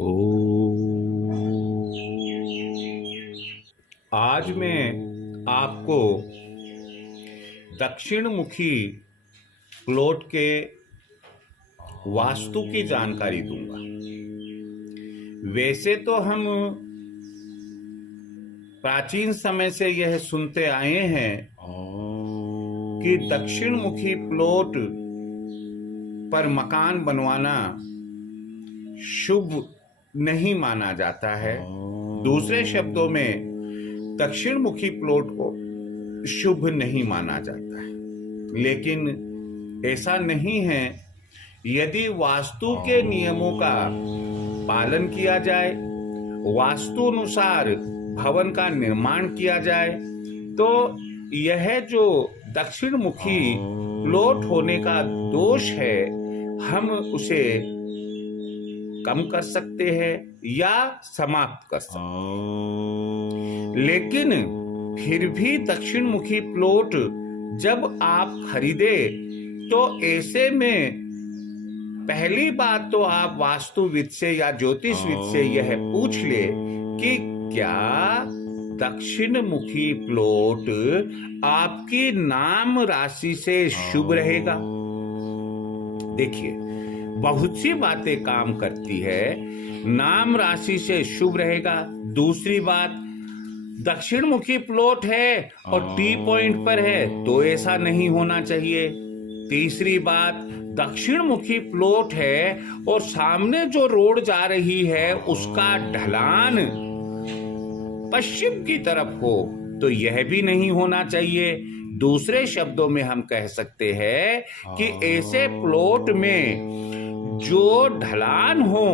ओ आज मैं आपको दक्षिण मुखी प्लॉट के वास्तु की जानकारी दूंगा। वैसे तो हम प्राचीन समय से यह सुनते आए हैं कि दक्षिण मुखी प्लॉट पर मकान बनवाना शुभ नहीं माना जाता है। दूसरे शब्दों में दक्षिण मुखी प्लॉट को शुभ नहीं माना जाता है, लेकिन ऐसा नहीं है। यदि वास्तु के नियमों का पालन किया जाए, वास्तु अनुसार भवन का निर्माण किया जाए, तो यह जो दक्षिण मुखी प्लॉट होने का दोष है, हम उसे कम कर सकते हैं या समाप्त कर सकते हैं। लेकिन फिर भी दक्षिण मुखी प्लॉट जब आप खरीदे तो ऐसे में पहली बात तो आप वास्तुविद से या ज्योतिषविद से यह पूछ ले कि क्या दक्षिण मुखी प्लॉट आपकी नाम राशि से शुभ रहेगा। देखिए, बहुत सी बातें काम करती है। नाम राशि से शुभ रहेगा। दूसरी बात, दक्षिण मुखी प्लॉट है और टी पॉइंट पर है तो ऐसा नहीं होना चाहिए। तीसरी बात, दक्षिण मुखी प्लॉट है और सामने जो रोड जा रही है उसका ढलान पश्चिम की तरफ हो तो यह भी नहीं होना चाहिए। दूसरे शब्दों में हम कह सकते हैं कि ऐसे प्लॉट में जो ढलान हो,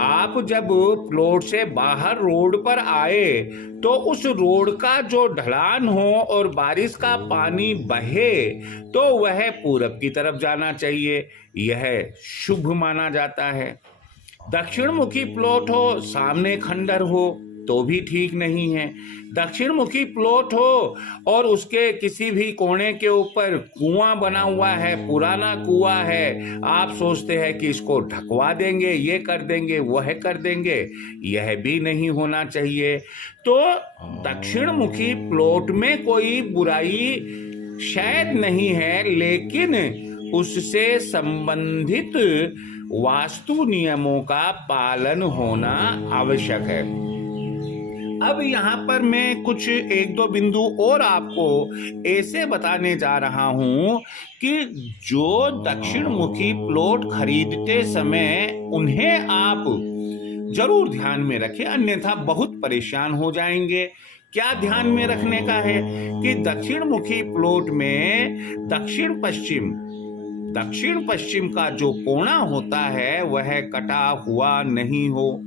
आप जब प्लॉट से बाहर रोड पर आए तो उस रोड का जो ढलान हो और बारिश का पानी बहे तो वह पूरब की तरफ जाना चाहिए। यह शुभ माना जाता है। दक्षिण मुखी प्लॉट हो, सामने खंडर हो तो भी ठीक नहीं है। दक्षिण मुखी प्लॉट हो और उसके किसी भी कोने के ऊपर कुआं बना हुआ है, पुराना कुआं है, आप सोचते हैं कि इसको ढकवा देंगे, ये कर देंगे, वह कर देंगे, यह भी नहीं होना चाहिए। तो दक्षिण मुखी प्लॉट में कोई बुराई शायद नहीं है, लेकिन उससे संबंधित वास्तु नियमों का पालन होना आवश्यक है। अब यहाँ पर मैं कुछ एक दो बिंदु और आपको ऐसे बताने जा रहा हूँ कि जो दक्षिण मुखी प्लॉट खरीदते समय उन्हें आप जरूर ध्यान में रखें, अन्यथा बहुत परेशान हो जाएंगे। क्या ध्यान में रखने का है कि दक्षिण मुखी प्लॉट में दक्षिण पश्चिम का जो कोना होता है वह कटा हुआ नहीं हो।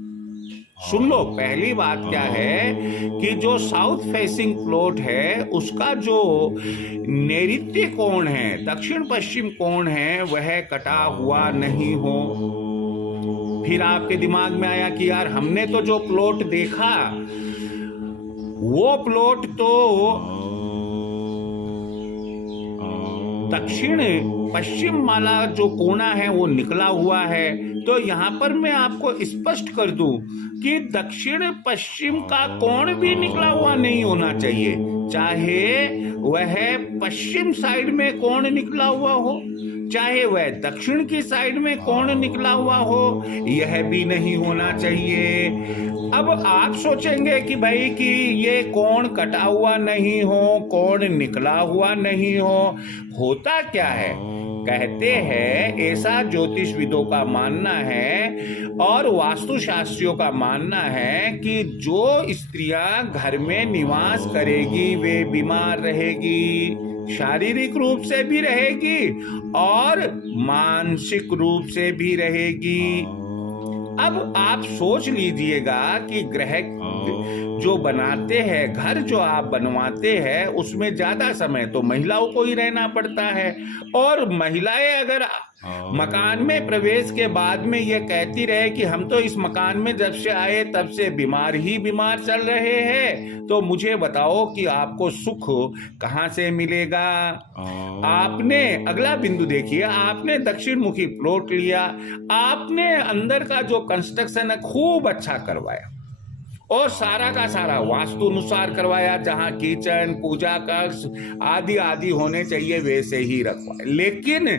सुन लो, पहली बात क्या है कि जो साउथ फेसिंग प्लॉट है उसका जो नैऋत्य कोण है, दक्षिण पश्चिम कोण है, वह कटा हुआ नहीं हो। फिर आपके दिमाग में आया कि यार हमने तो जो प्लॉट देखा वो प्लॉट तो दक्षिण पश्चिम वाला जो कोना है वो निकला हुआ है। तो यहाँ पर मैं आपको स्पष्ट कर दूं कि दक्षिण पश्चिम का कोण भी निकला हुआ नहीं होना चाहिए, चाहे वह पश्चिम साइड में कोण निकला हुआ हो, चाहे वह दक्षिण की साइड में कोण निकला हुआ हो, यह भी नहीं होना चाहिए। अब आप सोचेंगे कि भाई कि ये कोण कटा हुआ नहीं हो, कोण निकला हुआ नहीं हो, होता क्या है? कहते हैं, ऐसा ज्योतिषविदों का मानना है और वास्तुशास्त्रियों का मानना है कि जो स्त्रियां घर में निवास करेगी वे बीमार रहेगी, शारीरिक रूप से भी रहेगी और मानसिक रूप से भी रहेगी। अब आप सोच लीजिएगा कि ग्रह जो बनाते हैं, घर जो आप बनवाते हैं, उसमें ज्यादा समय तो महिलाओं को ही रहना पड़ता है। और महिलाएं अगर मकान में प्रवेश के बाद में ये कहती रहे कि हम तो इस मकान में जब से आए तब से बीमार ही बीमार चल रहे हैं, तो मुझे बताओ कि आपको सुख कहां से मिलेगा। आपने अगला बिंदु देखिए, आपने दक्षिण मुखी प्लॉट लिया, आपने अंदर का जो कंस्ट्रक्शन है खूब अच्छा करवाया और सारा का सारा वास्तु अनुसार करवाया, जहां किचन, पूजा कक्ष आदि आदि होने चाहिए वैसे ही रखवाए। लेकिन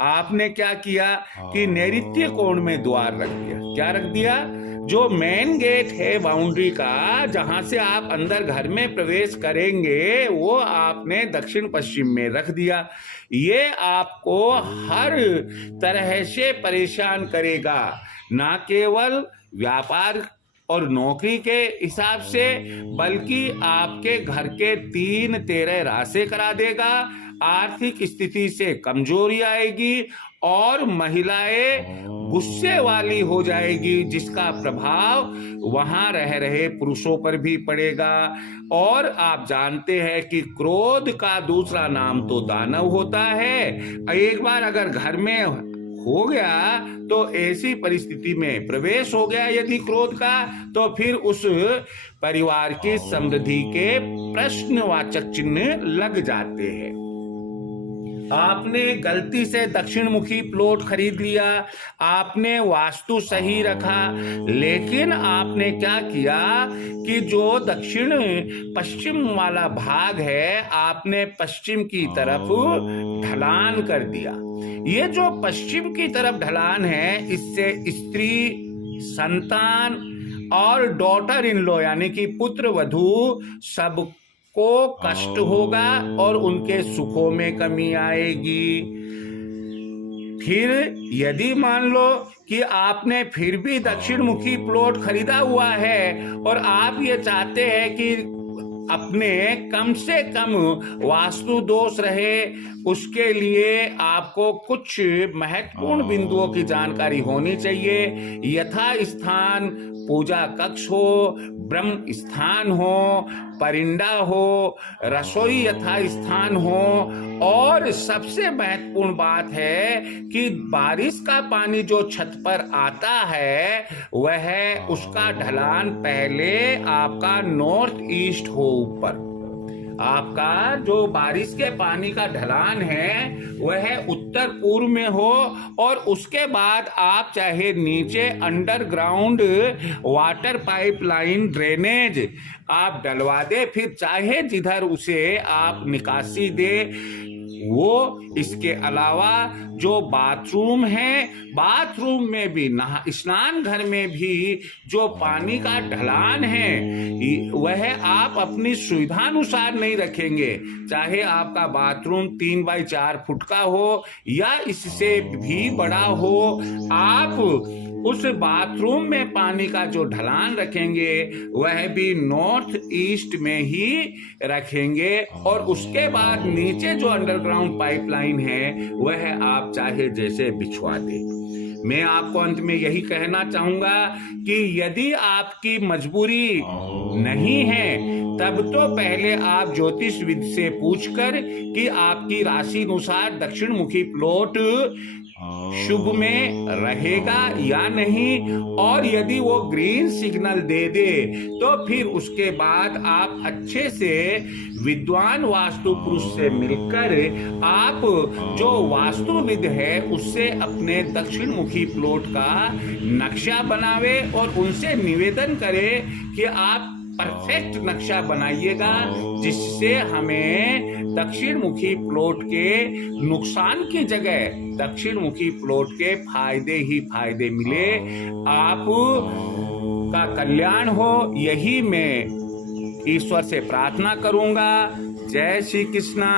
आपने क्या किया कि नैऋत्य कोण में द्वार रख दिया। क्या रख दिया? जो मेन गेट है बाउंड्री का, जहां से आप अंदर घर में प्रवेश करेंगे, वो आपने दक्षिण पश्चिम में रख दिया। ये आपको हर तरह से परेशान करेगा, ना केवल व्यापार और नौकरी के हिसाब से, बल्कि आपके घर के 3-13 राशि करा देगा, आर्थिक स्थिति से कमजोरी आएगी और महिलाएं गुस्से वाली हो जाएगी, जिसका प्रभाव वहां रह रहे पुरुषों पर भी पड़ेगा। और आप जानते हैं कि क्रोध का दूसरा नाम तो दानव होता है। एक बार अगर घर में हो गया तो ऐसी परिस्थिति में प्रवेश हो गया यदि क्रोध का, तो फिर उस परिवार की समृद्धि के प्रश्नवाचक चिन्ह लग जाते हैं। आपने गलती से दक्षिण मुखी प्लॉट खरीद लिया, आपने वास्तु सही रखा, लेकिन आपने क्या किया कि जो दक्षिण पश्चिम वाला भाग है, आपने पश्चिम की तरफ ढलान कर दिया। ये जो पश्चिम की तरफ ढलान है, इससे स्त्री, संतान और डॉटर इन लॉ यानी कि पुत्र वधू सब को कष्ट होगा और उनके सुखों में कमी आएगी। फिर यदि मान लो कि आपने फिर भी दक्षिण मुखी प्लॉट खरीदा हुआ है और आप ये चाहते हैं कि अपने कम से कम वास्तु दोष रहे, उसके लिए आपको कुछ महत्वपूर्ण बिंदुओं की जानकारी होनी चाहिए। यथा स्थान पूजा कक्ष हो, ब्रह्म स्थान हो, परिंदा हो, रसोई यथा स्थान हो, और सबसे महत्वपूर्ण बात है कि बारिश का पानी जो छत पर आता है वह उसका ढलान पहले आपका नॉर्थ ईस्ट हो, ऊपर आपका जो बारिश के पानी का ढलान है वह उत्तर पूर्व में हो, और उसके बाद आप चाहे नीचे अंडरग्राउंड वाटर पाइपलाइन ड्रेनेज आप डलवा दे, फिर चाहे जिधर उसे आप निकासी दे वो। इसके अलावा जो बाथरूम है, बाथरूम में भी स्नान घर में भी जो पानी का ढलान है वह आप अपनी सुविधानुसार नहीं रखेंगे। चाहे आपका बाथरूम 3x4 फुट का हो या इससे भी बड़ा हो, आप उस बाथरूम में पानी का जो ढलान रखेंगे वह भी नॉर्थ ईस्ट में ही रखेंगे। और उसके बाद नीचे जो अंडरग्राउंड पाइपलाइन है वह आप चाहे जैसे बिछवा दें। मैं आपको अंत में यही कहना चाहूंगा कि यदि आपकी मजबूरी नहीं है, तब तो पहले आप ज्योतिष विद से पूछकर कि आपकी राशि अनुसार दक्षिण मुखी प्लॉट शुभ में रहेगा या नहीं, और यदि वो ग्रीन सिग्नल दे दे तो फिर उसके बाद आप अच्छे से विद्वान वास्तु पुरुष से मिलकर आप जो वास्तुविद है उससे अपने दक्षिण मुखी प्लॉट का नक्शा बनावे और उनसे निवेदन करे कि आप परफेक्ट नक्शा बनाइएगा, जिससे हमें दक्षिण मुखी प्लॉट के नुकसान की जगह दक्षिण मुखी प्लॉट के फायदे ही फायदे मिले। आप का कल्याण हो, यही मैं ईश्वर से प्रार्थना करूंगा। जय श्री कृष्णा।